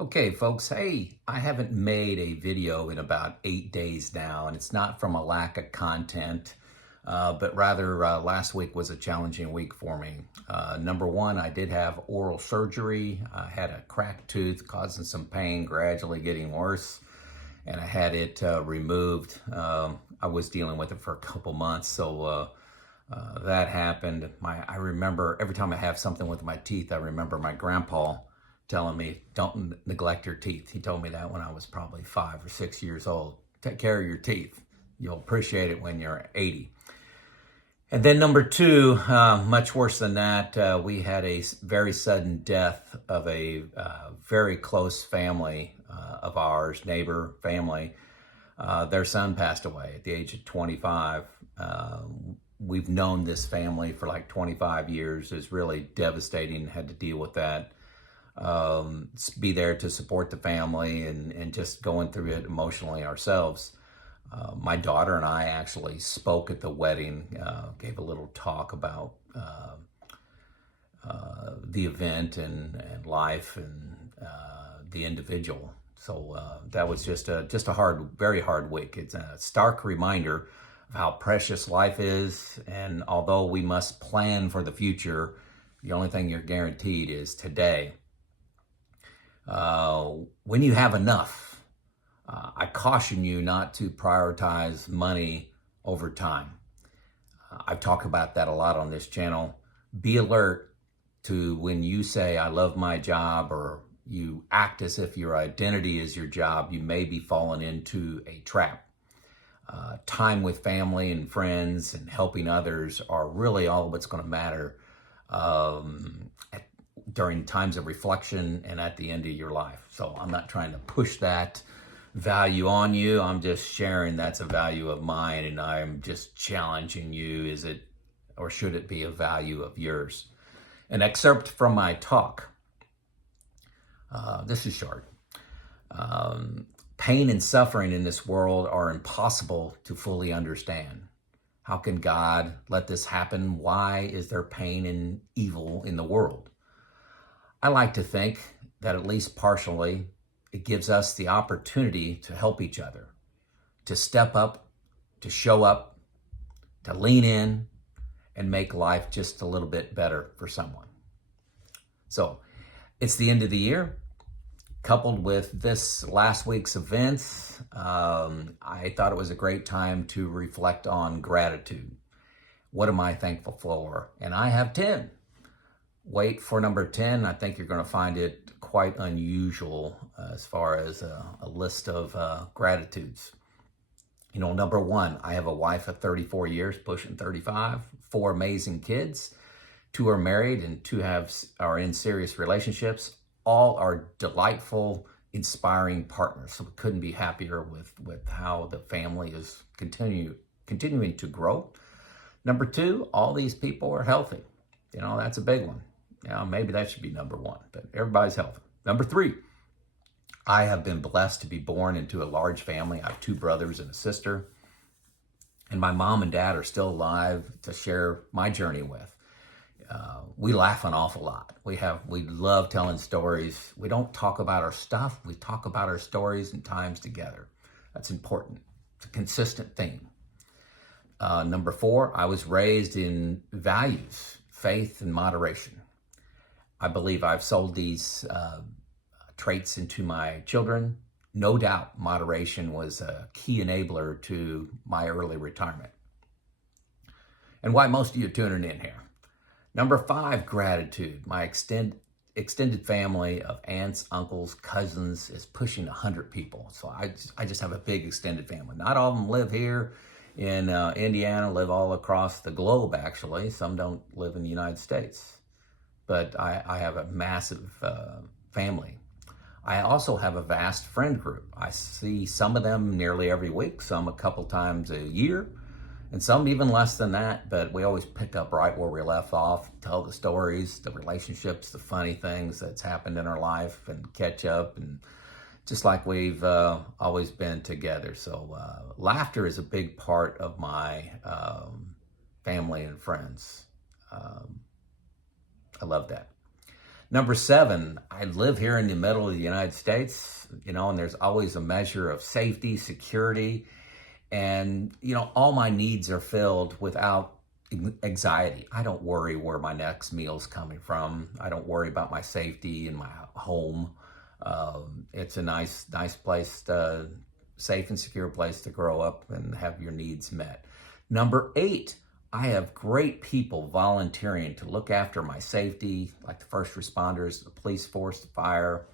Okay, folks, hey, I haven't made a video in about 8 days now, and it's not from a lack of content, but rather last week was a challenging week for me. Number one, I did have oral surgery. I had a cracked tooth causing some pain, gradually getting worse, and I had it removed. I was dealing with it for a couple months, so that happened. I remember every time I have something with my teeth, I remember my grandpa telling me, don't neglect your teeth. He told me that when I was probably 5 or 6 years old. Take care of your teeth. You'll appreciate it when you're 80. And then number two, much worse than that, we had a very sudden death of a very close family of ours, neighbor family. Their son passed away at the age of 25. We've known this family for like 25 years. It's really devastating, had to deal with that. Be there to support the family and just going through it emotionally ourselves. My daughter and I actually spoke at the wedding, gave a little talk about the event and life and the individual. So that was just a hard, very hard week. It's a stark reminder of how precious life is, and although we must plan for the future, the only thing you're guaranteed is today. When you have enough, I caution you not to prioritize money over time. I've talked about that a lot on this channel. Be alert to when you say, I love my job, or you act as if your identity is your job, you may be falling into a trap. Time with family and friends and helping others are really all what's going to matter during times of reflection and at the end of your life. So I'm not trying to push that value on you. I'm just sharing that's a value of mine, and I'm just challenging you. Is it, or should it be, a value of yours? An excerpt from my talk. This is short. Pain and suffering in this world are impossible to fully understand. How can God let this happen? Why is there pain and evil in the world? I like to think that at least partially it gives us the opportunity to help each other, to step up, to show up, to lean in, and make life just a little bit better for someone. So it's the end of the year. Coupled with this last week's events, I thought it was a great time to reflect on gratitude. What am I thankful for? And I have 10. Wait for number 10. I think you're going to find it quite unusual as far as a list of gratitudes. You know, number one, I have a wife of 34 years, pushing 35, 4 amazing kids. 2 are married and 2 are in serious relationships. All are delightful, inspiring partners. So we couldn't be happier with how the family is continuing to grow. Number 2, all these people are healthy. You know, that's a big one. You know, maybe that should be number 1, but everybody's healthy. Number 3, I have been blessed to be born into a large family. I have 2 brothers and a sister, and my mom and dad are still alive to share my journey with. We laugh an awful lot. We love telling stories. We don't talk about our stuff. We talk about our stories and times together. That's important. It's a consistent theme. Number 4, I was raised in values, faith, and moderation. I believe I've sold these traits into my children. No doubt moderation was a key enabler to my early retirement. And why most of you are tuning in here. Number 5, gratitude. My extended family of aunts, uncles, cousins is pushing 100 people. So I just have a big extended family. Not all of them live here in Indiana, live all across the globe, actually. Some don't live in the United States. But I have a massive family. I also have a vast friend group. I see some of them nearly every week, some a couple times a year, and some even less than that, but we always pick up right where we left off, tell the stories, the relationships, the funny things that's happened in our life, and catch up, and just like we've always been together. So laughter is a big part of my family and friends. I love that. Number 7, I live here in the middle of the United States, and there's always a measure of safety, security, and, all my needs are filled without anxiety. I don't worry where my next meal's coming from. I don't worry about my safety in my home. It's a nice place, safe and secure place to grow up and have your needs met. Number 8, I have great people volunteering to look after my safety, like the first responders, the police force, the fire,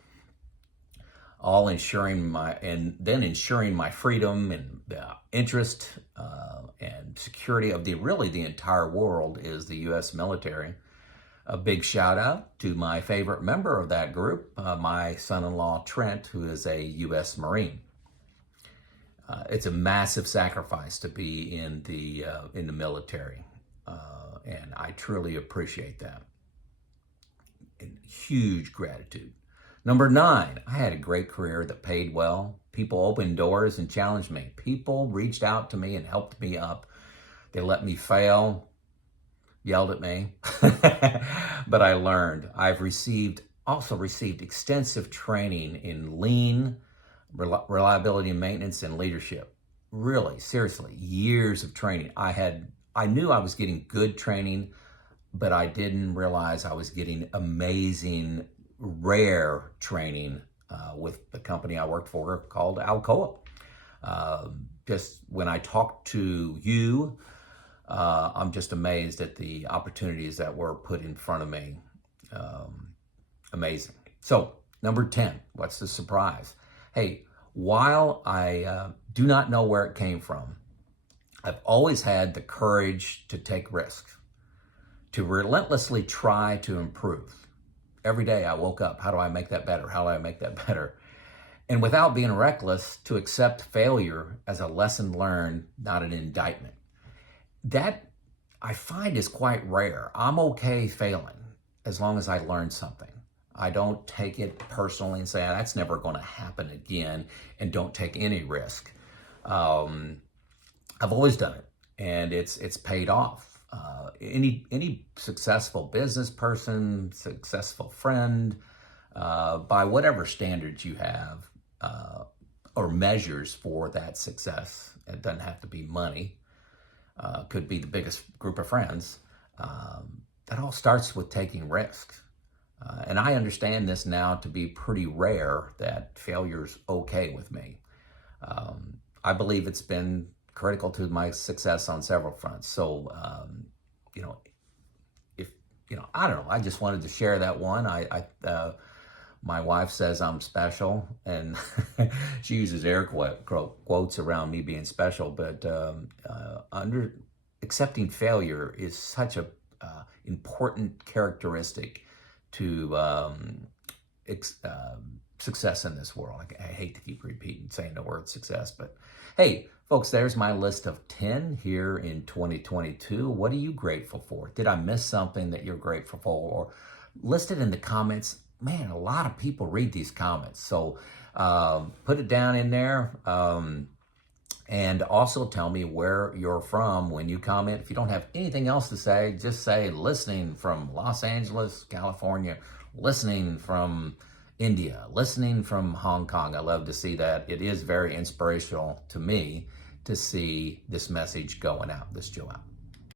all ensuring my freedom and interest and security of the entire world is the U.S. military. A big shout out to my favorite member of that group, my son-in-law Trent, who is a U.S. Marine. It's a massive sacrifice to be in the military, and I truly appreciate that. And huge gratitude. Number 9, I had a great career that paid well. People opened doors and challenged me. People reached out to me and helped me up. They let me fail, yelled at me, but I learned. I've also received extensive training in lean, reliability and maintenance, and leadership. Really, seriously, years of training. I knew I was getting good training, but I didn't realize I was getting amazing, rare training with the company I worked for called Alcoa. Just when I talk to you, I'm just amazed at the opportunities that were put in front of me. Amazing. So, number 10, what's the surprise? Hey, while I do not know where it came from, I've always had the courage to take risks, to relentlessly try to improve. Every day I woke up, how do I make that better? How do I make that better? And without being reckless, to accept failure as a lesson learned, not an indictment. That I find is quite rare. I'm okay failing as long as I learn something. I don't take it personally and say, that's never going to happen again, and don't take any risk. I've always done it, and it's paid off. Any successful business person, successful friend, by whatever standards you have, or measures for that success, it doesn't have to be money, could be the biggest group of friends, that all starts with taking risks. And I understand this now to be pretty rare, that failure's okay with me. I believe it's been critical to my success on several fronts. So, I don't know, I just wanted to share that one. My wife says I'm special, and she uses air quotes around me being special, but accepting failure is such a important characteristic to success in this world. I hate to keep saying the word success, but hey, folks, there's my list of 10 here in 2022. What are you grateful for? Did I miss something that you're grateful for? Or list it in the comments. Man, a lot of people read these comments. So put it down in there. And also tell me where you're from when you comment. If you don't have anything else to say, just say listening from Los Angeles, California, listening from India, listening from Hong Kong. I love to see that. It is very inspirational to me to see this message going out, this Joe out.